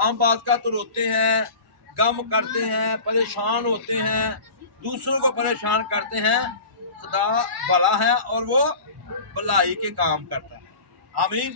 हम बात का तो रोते हैं, गम करते हैं, परेशान होते हैं, दूसरों को परेशान करते हैं। खुदा भला है और वो भलाई के काम करता है। आमीन।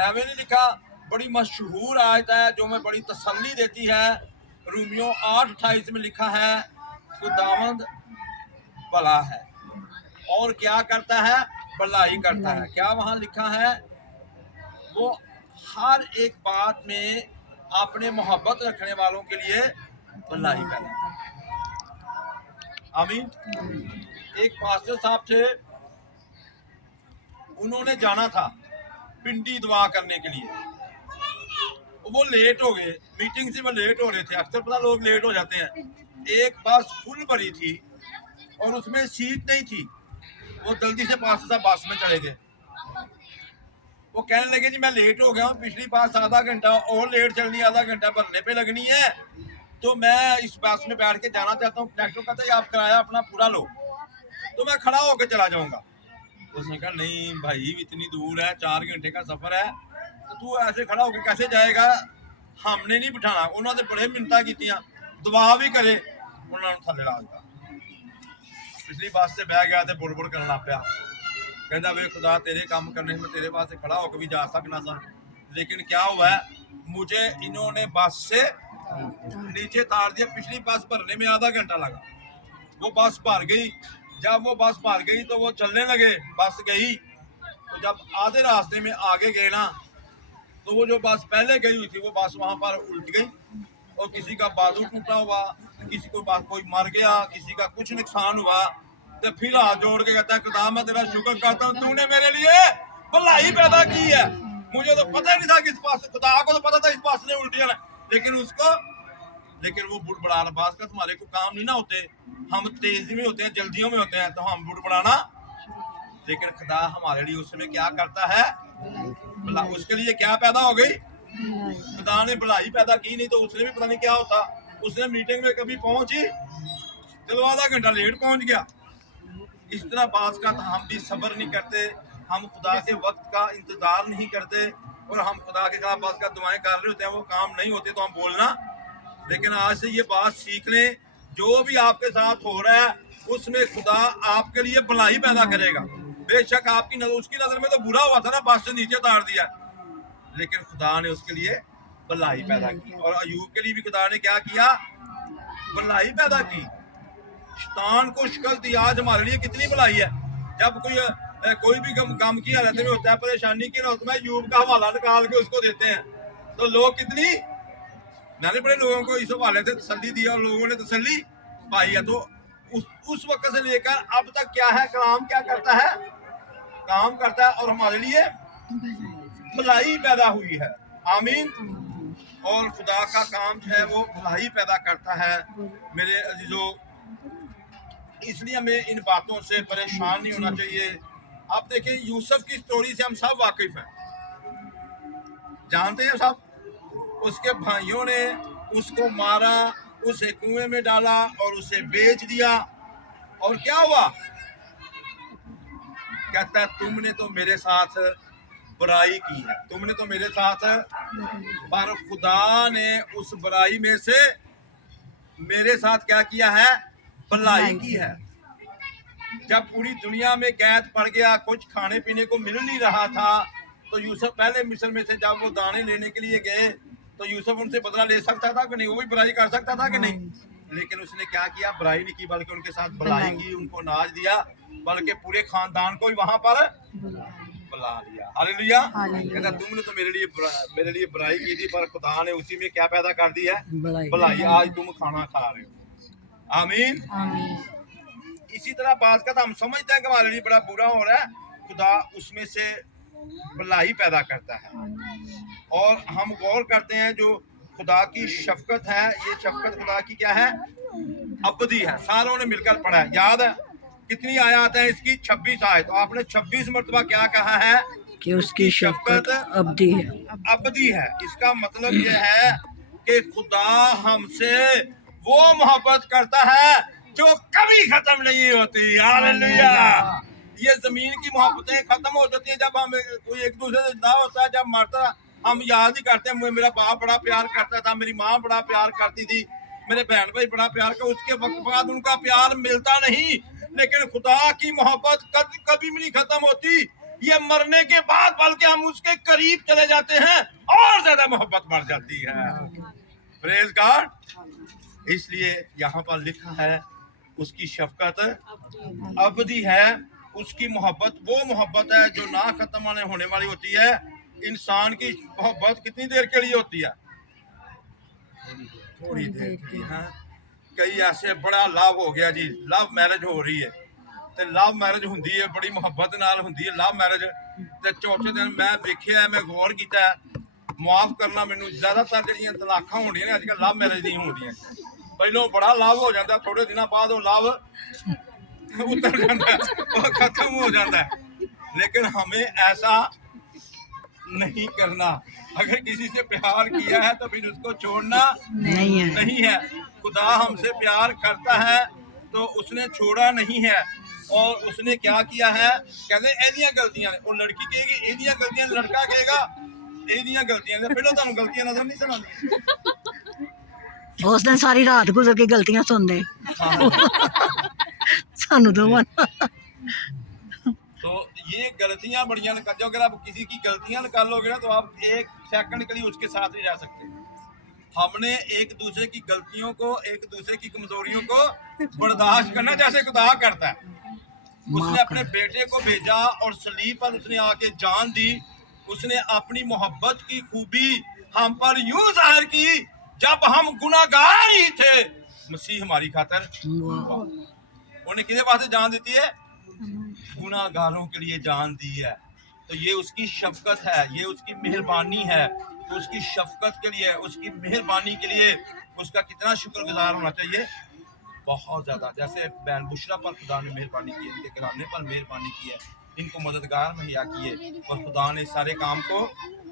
एवं नहीं लिखा, बड़ी मशहूर आयत है जो हमें बड़ी तसल्ली देती है। रोमियो 8:28 में लिखा है, खुदावंद भला है और क्या करता है, भलाई करता है। क्या वहां लिखा है, वो हर एक बात में अपने मोहब्बत रखने वालों के लिए भलाई पैदा करता है। आमीन। एक पास्टर साहब थे, उन्होंने जाना था पिंडी दुआ करने के लिए। वो लेट हो गए, मीटिंग से वो लेट हो रहे थे। अक्सर पता लोग लेट हो जाते हैं। एक बस फुल भरी थी और उसमें सीट नहीं थी। वो जल्दी से पास्टर साहब बस में चले गए। वो कहने लगे जी मैं लेट हो गया हूँ, पिछली बस आधा घंटा और लेट चलनी, आधा घंटा भरने पे लगनी है, तो मैं इस बस में बैठ के जाना चाहता हूँ। कंडक्टर कहता है आप किराया अपना पूरा लो, तो मैं खड़ा होकर चला जाऊंगा। उसने कहा नहीं भाई, इतनी दूर है, 4 घंटे का सफर है, तो तू ऐसे खड़ा होकर कैसे जाएगा, हमने नहीं बिठाना। उन्होंने बड़े मिन्नतां कीतियां, दुआ भी करे, उन्होंने थले ला दिया। पिछली बस से बह गया तो बुड़ करने लग पिया, कहता वे खुदा तेरे काम करने में तेरे पास खड़ा होकर भी जा सकना था, लेकिन क्या हुआ है, मुझे इन्होंने बस से नीचे तार दिया। पिछली बस भरने में आधा घंटा लगा, वो बस भर गई। जब वो बस भर गई तो वो चलने लगे, बस गई। तो जब आधे रास्ते में आगे गए ना, तो वो जो बस पहले गई हुई थी वो बस वहां पर उल्ट गई और किसी का बाजू टूटा हुआ, किसी को कोई मर गया, किसी का कुछ नुकसान हुआ। तो फिर हाथ जोड़ के कहता है खुदा मैं तेरा शुक्र करता हूँ, तूने मेरे लिए भलाई पैदा की है। मुझे तो पता नहीं था कि इस पास, खुदा को तो पता था इस पास ने उल्टी है, लेकिन वो बुड़बड़ाना बात का तुम्हारे को काम नहीं ना होते। हम तेजी में होते हैं, जल्दियों में होते हैं, तो हम बुड़बड़ाना, लेकिन खुदा हमारे लिए उसमें क्या करता है, उसके लिए क्या पैदा हो गई, खुदा ने भलाई पैदा की, नहीं तो उसने भी पता नहीं क्या होता। उसने मीटिंग में कभी पहुंची, चलो आधा घंटा लेट पहुंच गया। इस तरह बात का तो हम भी सब्र नहीं करते, हम खुदा के वक्त का इंतजार नहीं करते, और हम खुदा के साथ बात का दुआएं कर रहे होते हैं, वो काम नहीं होते तो हम बोलना। लेकिन आज से ये बात सीख लें, जो भी आपके साथ हो रहा है उसमें खुदा आपके लिए भलाई पैदा करेगा। बेशक आपकी नजर, उसकी नजर में तो बुरा हुआ था ना, बस से नीचे उतार दिया, लेकिन खुदा ने उसके लिए भलाई पैदा की। और अयूब के लिए भी खुदा ने क्या किया, भलाई पैदा की। शैतान को शिकस्त दी। आज हमारे लिए कितनी भलाई है, जब कोई भी गम की हालत में होता है, परेशानी की हालत में, अयूब का हवाला निकाल के उसको देते हैं, तो लोग कितनी, मैंने बड़े लोगों को इस हवाले से तसल्ली दिया और लोगों ने तसल्ली पाई है। तो उस वक्त से लेकर अब तक क्या है, कलाम क्या करता है, काम करता है और हमारे लिए भलाई पैदा हुई है। आमीन। और खुदा का काम जो है वो भलाई पैदा करता है मेरे अजीजों। इसलिए हमें इन बातों से परेशान नहीं होना चाहिए। आप देखिए यूसुफ की स्टोरी से हम सब वाकिफ हैं, जानते हैं सब। उसके भाइयों ने उसको मारा, उसे कुएं में डाला और उसे बेच दिया, और क्या हुआ, कहता तुमने तो मेरे साथ बुराई की है, तुमने तो मेरे साथ, पर खुदा ने उस बुराई में से मेरे साथ क्या किया है, भलाई की है। जब पूरी दुनिया में कैद पड़ गया, कुछ खाने पीने को मिल नहीं रहा था, तो यूसुफ पहले मिस्र में से जब वो दाने लेने के लिए गए, तो यूसुफ उनसे बदला ले सकता था कि नहीं, वो भी बुराई कर सकता था कि नहीं, लेकिन उसने क्या किया, बुराई नहीं की, बल्कि उनके साथ भलाई की, उनको नाज दिया, बल्कि पूरे खानदान को वहां पर बुला लिया। हालेलुया। कहता तुमने तो मेरे लिए बुराई की थी, पर खुदा ने उसी में क्या पैदा कर दी है, भलाई। आज तुम खाना खा रहे हो। आमीन। इसी तरह बात का हम समझते हैं कि हमारे लिए बड़ा बुरा हो रहा है, खुदा उसमें से भलाई पैदा करता है। और हम गौर करते हैं जो खुदा की शफकत है, ये शफकत खुदा की क्या है, अबदी है। सारों ने मिलकर पढ़ा है, याद है कितनी आयत है इसकी, 26 आयत। तो आपने 26 मरतबा क्या कहा है कि उसकी शफकत अबदी है, अबदी है। इसका मतलब ये है कि खुदा हमसे वो मोहब्बत करता है जो कभी खत्म नहीं होती। हालेलुया। ये जमीन की मोहब्बतें खत्म हो जाती हैं जब हम कोई एक दूसरे से जुदा होता है, जब मरता हम याद ही करते हैं, मेरा बाप बड़ा प्यार करता था, मेरी माँ बड़ा प्यार करती थी, मेरे बहन भाई बड़ा प्यार कर, उसके वक्त बाद उनका प्यार मिलता नहीं। लेकिन खुदा की मोहब्बत कभी भी नहीं खत्म होती, ये मरने के बाद बल्कि हम उसके करीब चले जाते हैं और ज्यादा मोहब्बत बढ़ जाती है। Praise God. इसलिए यहाँ पर लिखा है उसकी शफकत अबदी है, उसकी मोहब्बत वो मोहब्बत है जो ना खत्म होने वाली होती है। इंसान की मोहब्बत कितनी देर के लिए होती है? थोड़ी देर के लिए। हाँ, कई ऐसे बड़ा लव हो गया जी, लव मैरिज हो रही है ਤੇ ਲਵ ਮੈਰਿਜ ਹੁੰਦੀ ਹੈ, ਬੜੀ ਮੁਹੱਬਤ ਨਾਲ ਹੁੰਦੀ ਹੈ ਲਵ ਮੈਰਿਜ, ਤੇ ਚੌਥੇ ਦਿਨ ਮੈਂ ਵੇਖਿਆ, ਮੈਂ ਗੌਰ ਕੀਤਾ, ਮਾਫ ਕਰਨਾ ਮੈਨੂੰ, ਜ਼ਿਆਦਾਤਰ ਜਿਹੜੀਆਂ ਤਲਾਕਾਂ ਹੁੰਦੀਆਂ ਨੇ ਅੱਜ ਕੱਲ੍ਹ ਲਵ ਮੈਰਿਜ ਨਹੀਂ ਹੁੰਦੀਆਂ। ਪਹਿਲੋਂ ਬੜਾ ਲਵ ਹੋ ਜਾਂਦਾ, ਥੋੜੇ ਦਿਨਾਂ ਬਾਅਦ ਉਹ ਲਵ उतर जाता है, वो खत्म हो जाता है। लेकिन हमें ऐसा नहीं करना। अगर किसी से प्यार किया है तो फिर उसको छोड़ना नहीं है। खुदा हमसे प्यार करता है तो उसने छोड़ा नहीं है। और उसने क्या किया है, कहते एदियां गलतियां, वो लड़की कहेगी एदियां गलतियां, लड़का कहेगा एदियां गलतियां। पहले तुहानू गलतियां नजर नहीं सुनांदी, उस दिन सारी रात गुजर के गलतियां सुनते सानू तो ये गलतियां बड़ियां निकाल, जो अगर आप किसी की गलतियां निकाल लोगे ना तो आप एक सेकंड के लिए उसके साथ नहीं रह सकते। हमने एक दूसरे की गलतियों को, एक दूसरे की कमजोरियों को बर्दाश्त करना जैसे खुदा करता है। उसने अपने बेटे को भेजा और सलीब पर उसने आके जान दी। उसने अपनी मोहब्बत की खूबी हम पर यूं जाहिर की, जब हम गुनाहगार ही थे मसीह हमारी खातर, उन्हें किसके वास्ते जान देती है? गुनाहगारों के लिए जान दी है। तो ये उसकी शफकत है, ये उसकी मेहरबानी है। तो उसकी शफकत के लिए, उसकी मेहरबानी के लिए उसका कितना शुक्रगुजार होना चाहिए, बहुत ज्यादा। जैसे बहन बुशरा पर खुदा ने मेहरबानी की है, इनके घराने पर मेहरबानी की है, इनको मददगार मुहैया किए और खुदा ने सारे काम को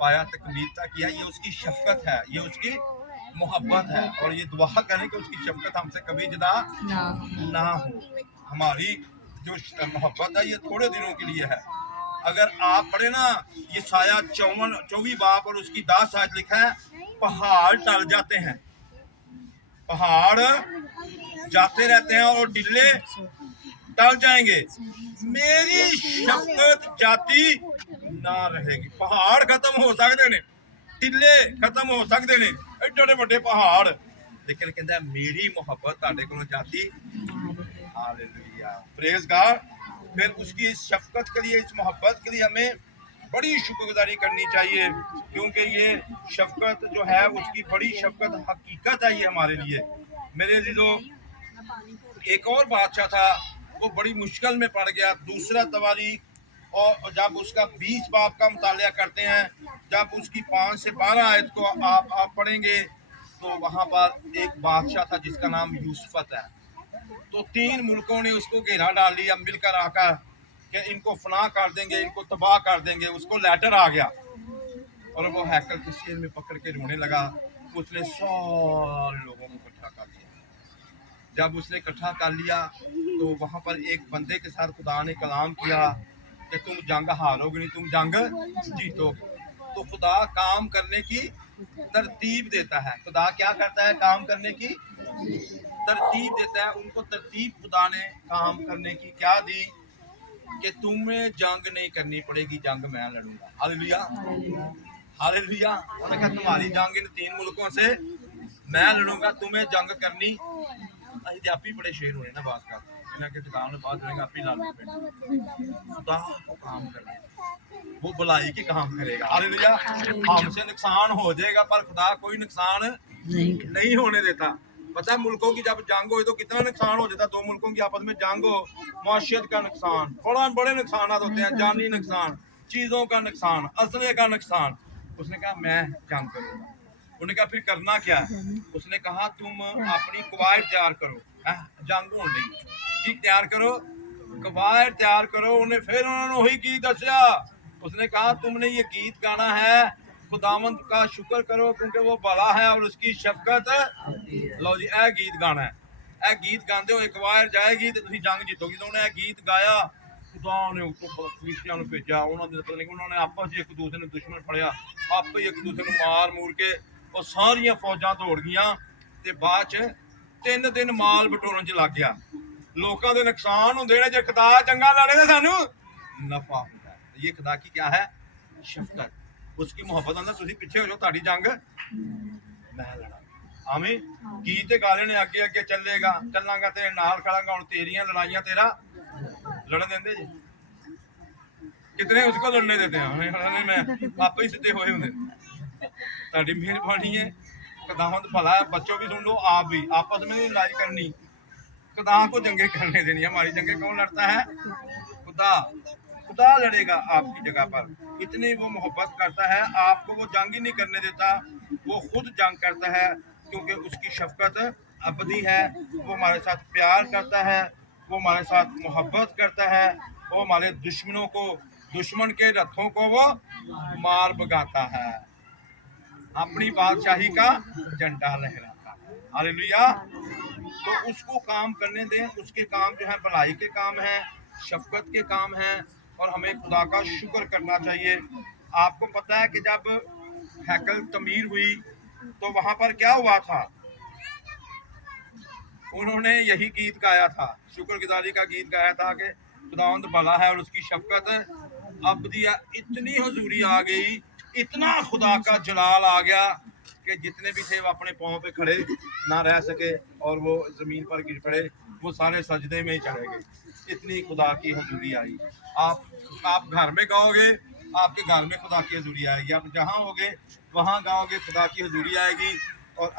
पाया, तकमील किया। ये उसकी शफकत है, ये उसकी मोहब्बत है। और ये दुआ करें कि उसकी शफकत हमसे कभी जुदा ना हो। हमारी जो मोहब्बत है ये थोड़े दिनों के लिए है। अगर आप पढ़े ना ये साया 24 बाप और उसकी 10 आयत लिखा है, पहाड़ टल जाते हैं, पहाड़ जाते रहते हैं और टिल्ले टल जाएंगे, मेरी शफकत जाती ना रहेगी। पहाड़ खत्म हो सकते ने, टिल्ले खत्म हो सकते ने, एडे बड़े पहाड़, लेकिन कहता मेरी मोहब्बत तुहाडे कोलों जाती। Hallelujah, praise God. फिर उसकी इस शफकत के लिए, इस मोहब्बत के लिए हमें बड़ी शुक्रगुजारी करनी चाहिए, क्योंकि ये शफकत जो है उसकी बड़ी शफकत हकीकत है ये हमारे लिए। मेरे दिलों, एक और बादशाह था, वो बड़ी मुश्किल में पड़ गया। दूसरा तवारीख और जब उसका 20 बाब का मुतालिया करते हैं, जब उसकी 5 से 12 आयत को आप पढ़ेंगे तो वहाँ पर एक बादशाह था जिसका नाम यूसुफ है। तो 3 मुल्कों ने उसको घेरा डाल लिया मिलकर आकर कि इनको फना कर देंगे, इनको तबाह कर देंगे। उसको लेटर आ गया और वो हैकल के सिर में पकड़ के रोने लगा। उसने सारे लोगों को इकट्ठा कर लिया। जब उसने इकट्ठा कर लिया तो वहाँ पर एक बंदे के साथ खुदा ने कलाम किया कि तुम जंग हारोगे नहीं, तुम जंग जीतोगे। तो खुदा काम करने की तरतीब देता है। खुदा क्या करता है? काम करने की तरतीब देता है। उनको तरतीब खुदा ने काम करने की क्या दी कि तुम्हें जंग नहीं करनी पड़ेगी, जंग मैं लड़ूंगा। Hallelujah, hallelujah. उन्होंने कहा तुम्हारी जंग इन 3 मुल्कों से मैं लड़ूंगा, तुम्हें जंग करनी। अभी आप ही बड़े शेर हुए ना बात का, इन्हें के दुकान में बात करेंगे, आप ही लाल खुदा को काम करने, वो भलाई के काम करेगा। हालेलुया। हमसे नुकसान हो जाएगा पर खुदा कोई नुकसान नहीं होने देता। पता है मुल्कों की जब जंग हो तो कितना नुकसान हो जाता। 2 मुल्कों की आपस में जंग हो, माशियत का नुकसान, बड़े नुकसान होते हैं, जानी नुकसान, चीजों का नुकसान, असले का नुकसान। उसने कहा मैं जंग करूंगा। उन्होंने कहा फिर करना क्या है? उसने कहा तुम अपनी कवायद तैयार करो, जंग होने की तैयार करो, कवायद तैयार करो। उन्हें फिर उन्होंने वही गीत दसिया। उसने कहा तुमने ये गीत गाना है, खुदावंद का शुक्र करो क्योंकि वो भला है और उसकी शफकत। लो जी, ए गीत गाना है, ए गीत गाते हो, एक बार जाएगी तो तुम जंग जीतोगी। तो उन्हें गीत गाया, खुदा ने उतो फरिश्तियां नूं भेजा, उन्होंने पता नहीं उन्होंने आपस च एक दूसरे ने दुश्मन फड़िया, आपे ही एक दूसरे नूं मार मूर के वो सारियां फौजां दौड़ गईयां ते बाद च 3 दिन माल बटोरन च लग गया। लोगों के नुकसान होंदे ने, जे खुदा चंगा लड़े तो सानू नफा होता है। ये खुदा की क्या है? शफकत, उसकी मोहब्बत अंदर। तुसी पीछे हो जाओ, ताड़ी जंग मैं लड़ा। आमीन। गीत ते गाले ने अगे अगे चलेगा, चलांगा तेरे नाल खड़ांगा, हुण तेरियां लड़ाइयां तेरा लड़न देंदे जी? कितने उसको लड़ने देते हैं? मैं आप ही सीधे हुए होंगे। ताड़ी मेहरबानी है, खुदावंद भला है। बच्चों भी सुन लो, आप भी आपस में नहीं लड़ाई करनी, खुदा को जंगे करने देनी। हमारी जंगे कौन लड़ता है? खुदा। खुदा लड़ेगा आपकी जगह पर। इतनी वो मोहब्बत करता है, आपको वो जंग ही नहीं करने देता, वो खुद जंग करता है, क्योंकि उसकी शफकत अबदी है। वो हमारे साथ प्यार करता है, वो हमारे साथ मोहब्बत करता है, वो हमारे दुश्मनों को, दुश्मन के रथों को वो मार भगाता है, अपनी बादशाही का झंडा लहराता है। हालेलुया। तो उसको काम करने दें, उसके काम जो है भलाई के काम हैं, शफकत के काम हैं, और हमें खुदा का शुक्र करना चाहिए। आपको पता है कि जब हैकल तमीर हुई तो वहां पर क्या हुआ था? उन्होंने यही गीत गाया था, शुक्रगुजारी का गीत गाया था कि खुदावंद भला है और उसकी शफकत अबदिया। इतनी हुजूरी आ गई, इतना खुदा का जलाल आ गया कि जितने भी थे वो अपने पाँव पे खड़े ना रह सके और वो जमीन पर गिर पड़े, वो सारे सजदे में ही चले गए। इतनी खुदा की हुजूरी आई। आप घर में गाओगे, आपके घर में खुदा की हुजूरी आएगी। आप जहाँ होगे वहाँ गाओगे, खुदा की हुजूरी आएगी। और